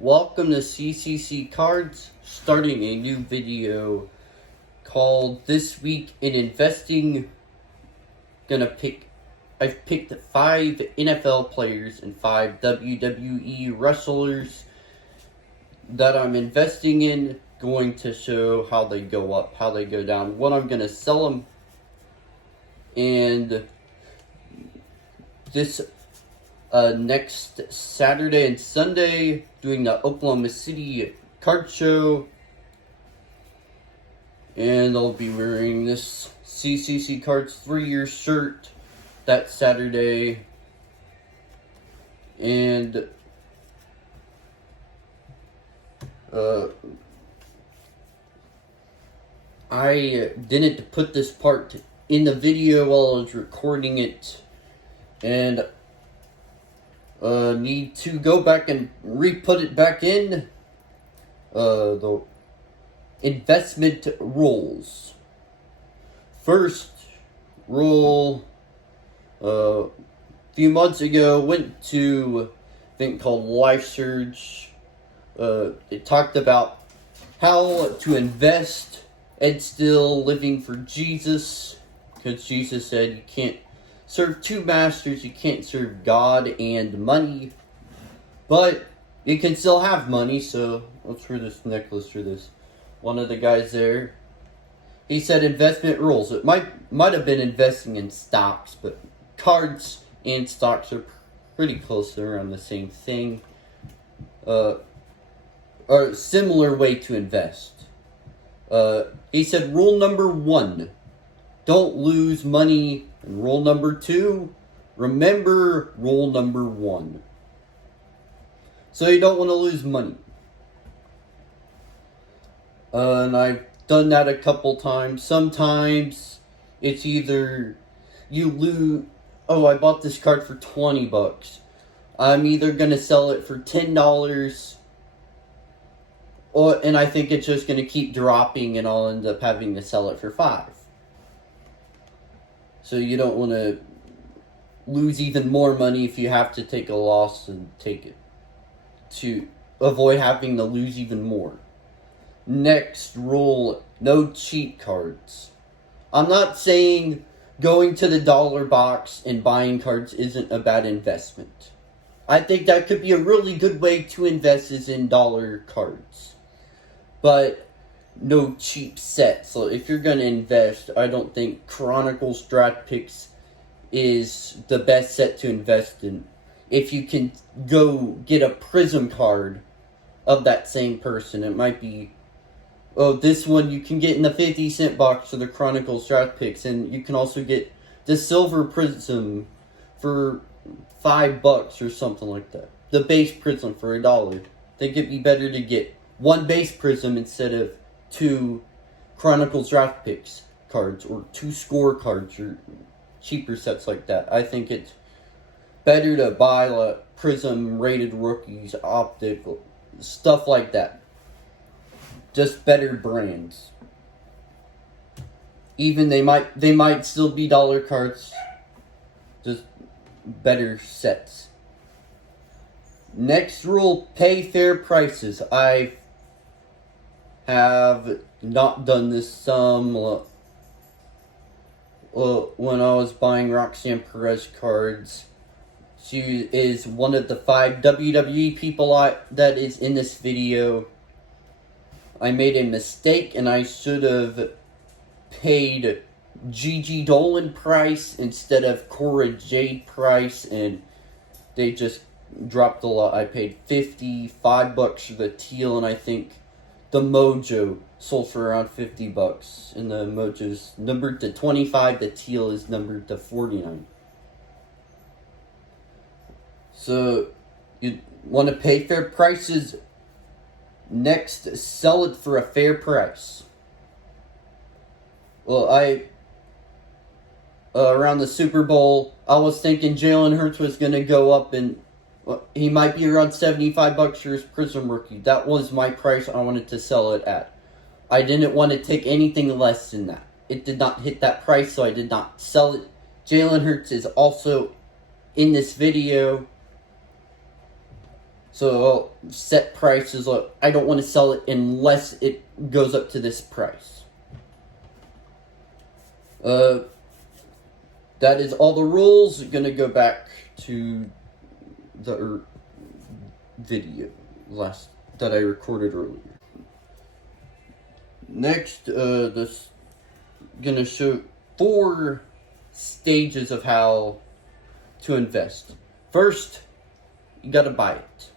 Welcome to CCC Cards, starting a new video called This Week in Investing. I've picked 5 NFL players and 5 WWE wrestlers that I'm investing in, going to show how they go up, how they go down, when I'm going to sell them, and this next Saturday and Sunday, doing the Oklahoma City card show, and I'll be wearing this CCC Cards 3-year shirt that Saturday, and I didn't put this part in the video while I was recording it, and need to go back and re-put it back in. The investment rules. First rule, a few months ago, went to a thing called LifeSurge. It talked about how to invest and still living for Jesus, because Jesus said you can't serve 2 masters. You can't serve God and money, but you can still have money. So let's wear this necklace for this. One of the guys there, he said investment rules. It might have been investing in stocks, but cards and stocks are pretty close. They're around the same thing. Or a similar way to invest. He said rule number 1, don't lose money. And rule number 2, remember rule number 1. So you don't want to lose money. And I've done that a couple times. Sometimes it's either you lose, I bought this card for $20. I'm either going to sell it for $10, and I think it's just going to keep dropping, and I'll end up having to sell it for $5. So you don't want to lose even more money if you have to take a loss and take it, to avoid having to lose even more. Next rule, no cheat cards. I'm not saying going to the dollar box and buying cards isn't a bad investment. I think that could be a really good way to invest is in dollar cards. But no cheap sets. So if you're going to invest, I don't think Chronicles Draft Picks is the best set to invest in. If you can go get a Prism card of that same person, it might be, this one you can get in the 50-cent box of the Chronicles Draft Picks, and you can also get the Silver Prism for $5 or something like that. The base Prism for $1. I think it'd be better to get 1 base Prism instead of 2 Chronicles Draft Picks cards, or 2 score cards, or cheaper sets like that. I think it's better to buy Prism rated rookies, optical, stuff like that. Just better brands. Even they might still be dollar cards, just better sets. Next rule, pay fair prices. I have not done this when I was buying Roxanne Perez cards. She is one of the 5 WWE people that is in this video. I made a mistake, and I should have paid Gigi Dolan price instead of Cora Jade price, and they just dropped a lot. I paid $55 for the teal, and I think the Mojo sold for around $50, and the Mojo's numbered to 25. The teal is numbered to 49. So you want to pay fair prices. Next, sell it for a fair price. Well, around the Super Bowl, I was thinking Jalen Hurts was going to go up, and he might be around $75 for his Prism rookie. That was my price I wanted to sell it at. I didn't want to take anything less than that. It did not hit that price, so I did not sell it. Jalen Hurts is also in this video. So set prices. I don't want to sell it unless it goes up to this price. That is all the rules. Gonna go back to the video that I recorded earlier. Next, this gonna show 4 stages of how to invest. First, you gotta buy it.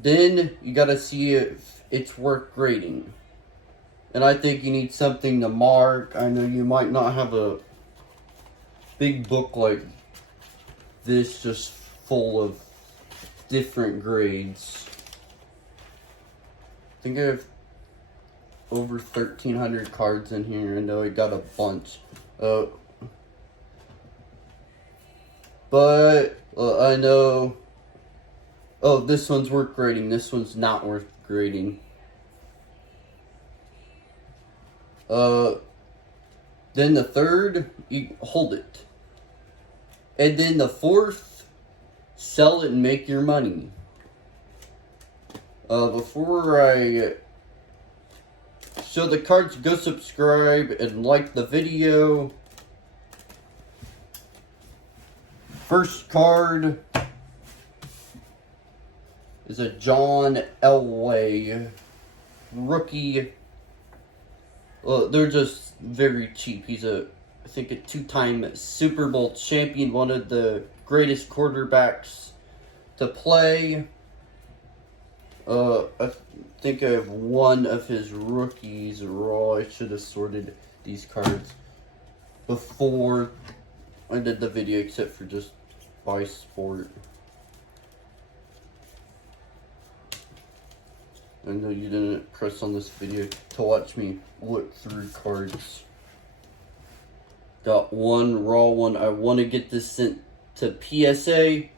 Then you gotta see if it's worth grading. And I think you need something to mark. I know you might not have a big book like this just full of different grades. I think I have over 1,300 cards in here. I know I got a bunch. But I know... Oh, this one's worth grading. This one's not worth grading. Then the third, you hold it. And then the fourth, sell it and make your money. Before I show the cards, go subscribe and like the video. First card is a John Elway rookie. Well, they're just very cheap. He's I think a 2-time Super Bowl champion, one of the greatest quarterbacks to play. I think I have one of his rookies raw. I should have sorted these cards before I did the video, except for just by sport. I know you didn't press on this video to watch me look through cards. Got one raw one. I want to get this sent to PSA.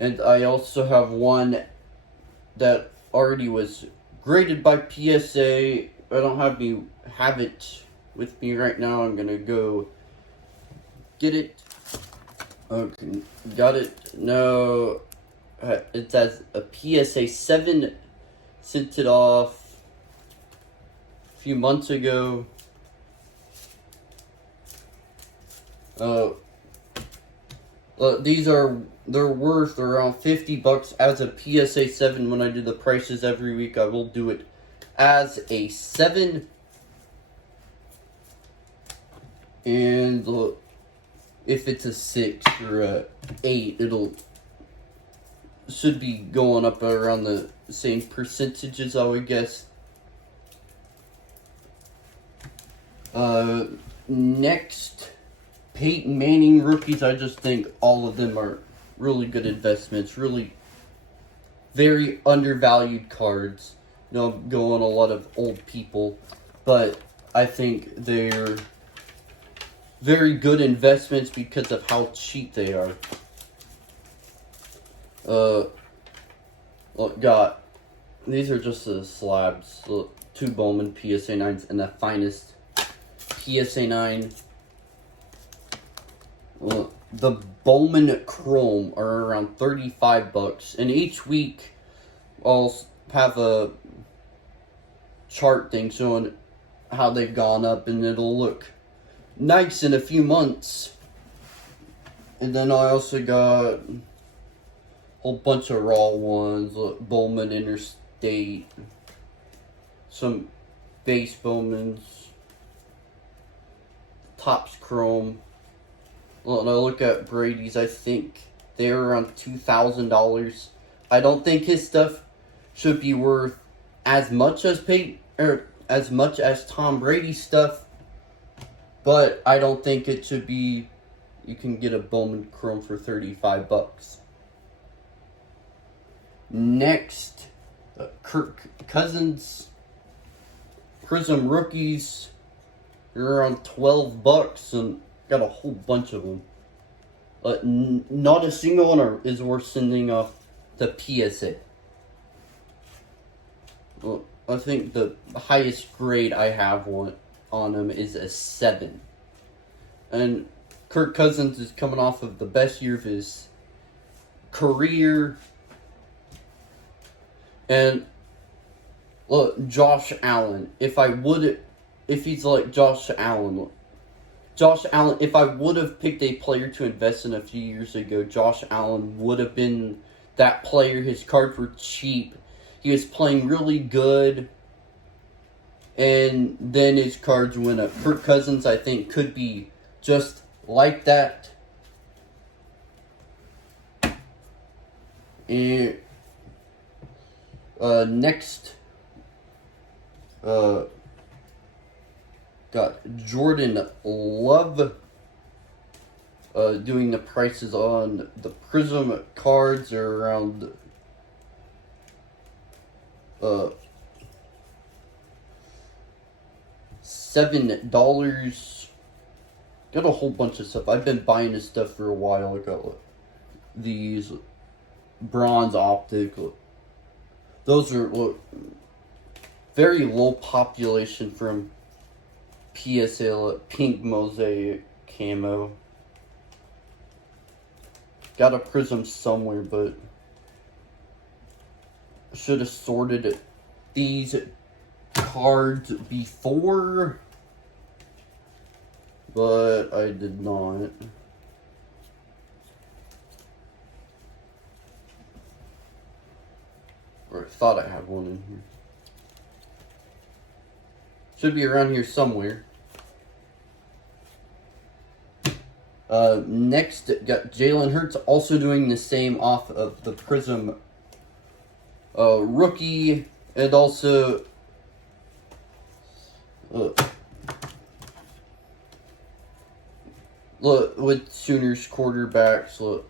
And I also have one that already was graded by PSA. I don't have it with me right now. I'm gonna go get it. Okay, got it. No. It says a PSA 7, sent it off a few months ago. They're worth around $50 as a PSA 7. When I do the prices every week, I will do it as a 7. And if it's a 6 or a 8, should be going up around the same percentages, I would guess. Next, Peyton Manning rookies. I just think all of them are really good investments. Really very undervalued cards. You know, I'm going a lot of old people, but I think they're very good investments because of how cheap they are. Got these are just the slabs. Look, 2 Bowman PSA 9s and the finest PSA 9. The Bowman Chrome are around $35, and each week I'll have a chart thing showing how they've gone up, and it'll look nice in a few months. And then I also got whole bunch of raw ones. Look, Bowman Interstate, some base Bowmans, Topps Chrome. Well, and I look at Brady's. I think they're around $2,000. I don't think his stuff should be worth as much as Tom Brady's stuff, but I don't think it should be. You can get a Bowman Chrome for $35. Next, Kirk Cousins Prism rookies. They're around $12, and got a whole bunch of them. Not a single one is worth sending off to PSA. Well, I think the highest grade I have on them is a 7. And Kirk Cousins is coming off of the best year of his career. And look, Josh Allen. If he's like Josh Allen, if I would have picked a player to invest in a few years ago, Josh Allen would have been that player. His cards were cheap. He was playing really good. And then his cards went up. Kirk Cousins, I think, could be just like that. And next, got Jordan Love doing the prices on the Prism cards are around $7. Got a whole bunch of stuff. I've been buying this stuff for a while. I got these bronze optic. Those are very low population from PSA pink mosaic camo. Got a Prism somewhere, but should have sorted these cards before, but I did not. Or I thought I had one in here. Should be around here somewhere. Next, got Jalen Hurts also doing the same off of the Prism rookie, and also look with Sooners quarterbacks. Look,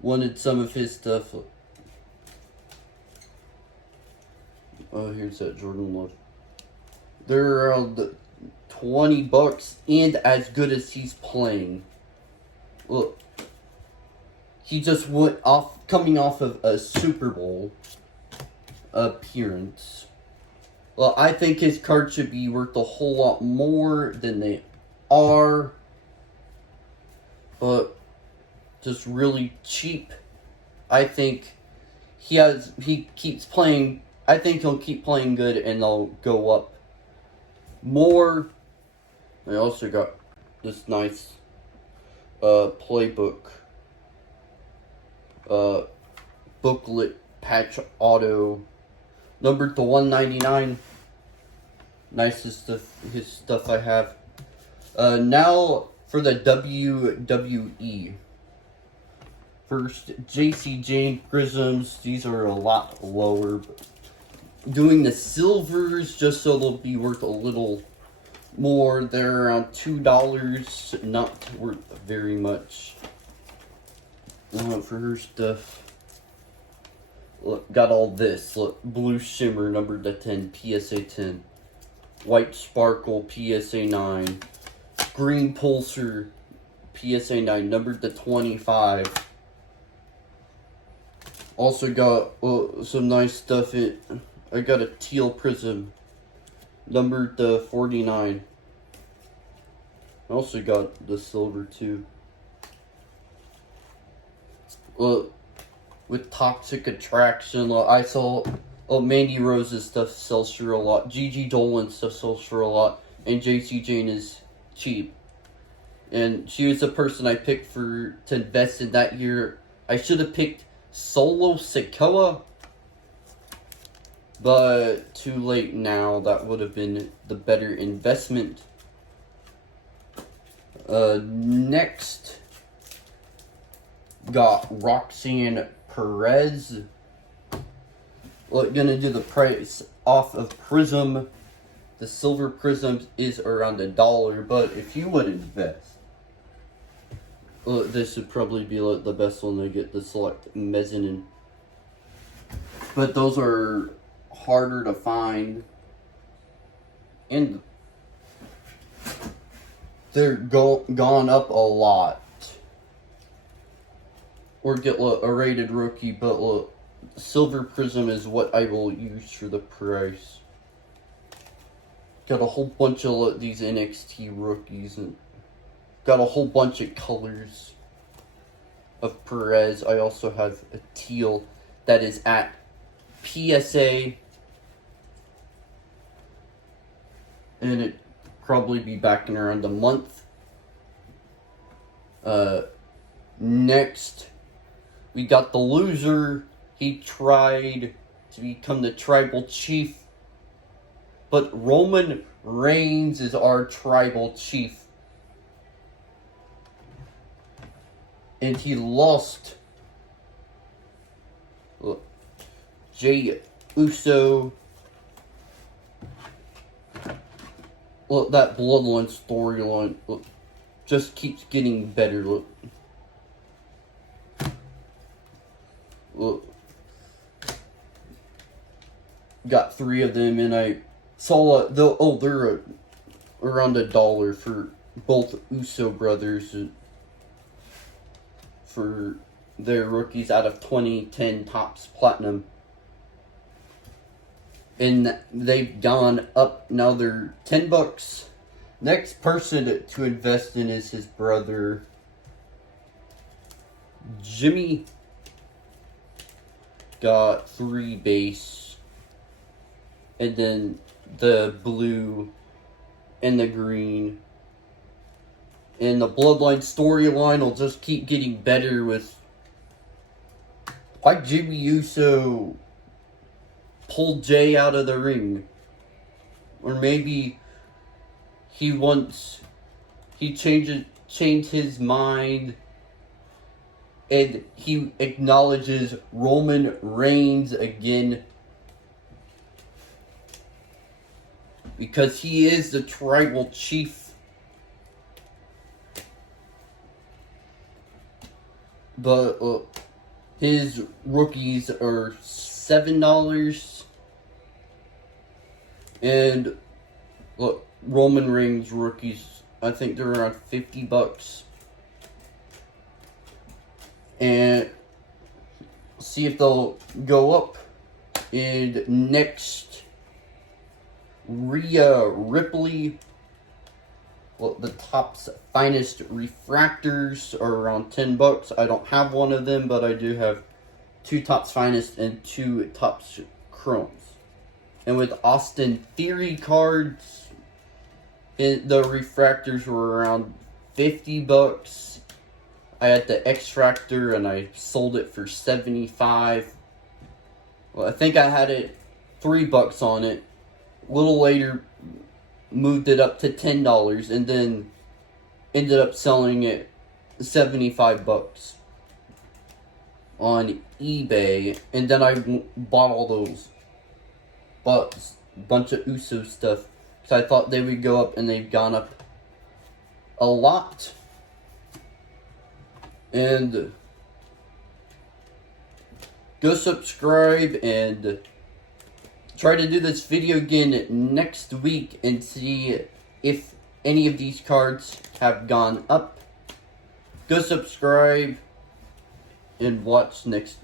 wanted some of his stuff. Look. Oh, here's that Jordan Love. They're around $20, and as good as he's playing. Look, he just went off, coming off of a Super Bowl appearance. Well, I think his cards should be worth a whole lot more than they are, but just really cheap. I think he keeps playing. I think he'll keep playing good, and they'll go up more. I also got this nice playbook booklet patch auto numbered to 199. Nicest of his stuff I have. Now for the WWE. First, JC Jane Prisms. These are a lot lower. But doing the silvers just so they'll be worth a little more. They're around $2, not worth very much. For her stuff. Look, got all this. Look, Blue Shimmer numbered to 10, PSA 10. White Sparkle, PSA 9. Green Pulsar, PSA 9, numbered to 25. Also got some nice stuff. I got a teal Prism, numbered to 49. I also got the silver too. With Toxic Attraction, I saw Mandy Rose's stuff sells for a lot. Gigi Dolan's stuff sells for a lot, and JC Jane is cheap. And she was the person I picked to invest in that year. I should have picked Solo Sikoa, but too late now. That would have been the better investment. Next, got Roxanne Perez. Look, gonna do the price off of Prism. The silver Prism is around $1, but if you would invest, this would probably be like the best one to get, the Select Mezzanine. But those are harder to find, and they're gone up a lot. Or get a rated rookie, but look, Silver Prism is what I will use for the price. Got a whole bunch of these NXT rookies, and got a whole bunch of colors of Perez. I also have a teal that is at PSA. And it probably be back in around a month. Next, we got the loser. He tried to become the tribal chief, but Roman Reigns is our tribal chief. And he lost. Jey Uso. Look, that Bloodline storyline just keeps getting better. Look. Got 3 of them, and I saw they're around $1 for both Uso brothers for their rookies out of 2010 Topps Platinum. And they've gone up. Now they're $10. Next person to invest in is his brother, Jimmy. Got 3 base. And then the blue and the green. And the Bloodline storyline will just keep getting better with why Jimmy Uso pulled Jay out of the ring. Or maybe he changed his mind and he acknowledges Roman Reigns again. Because he is the tribal chief. But his rookies are $7. And look, Roman Reigns rookies, I think they're around $50. And see if they'll go up. And next, Rhea Ripley. Well, the Topps Finest refractors are around $10. I don't have one of them, but I do have 2 Topps Finest and 2 Topps Chromes. And with Austin Theory cards, the refractors were around $50. I had the X-Fractor and I sold it for $75. Well, I think I had it $3 on it. A little later, moved it up to $10 and then ended up selling it $75 on eBay. And then I bought all those. Bought a bunch of Uso stuff because I thought they would go up, and they've gone up a lot. And go subscribe and try to do this video again next week and see if any of these cards have gone up. Go subscribe and watch next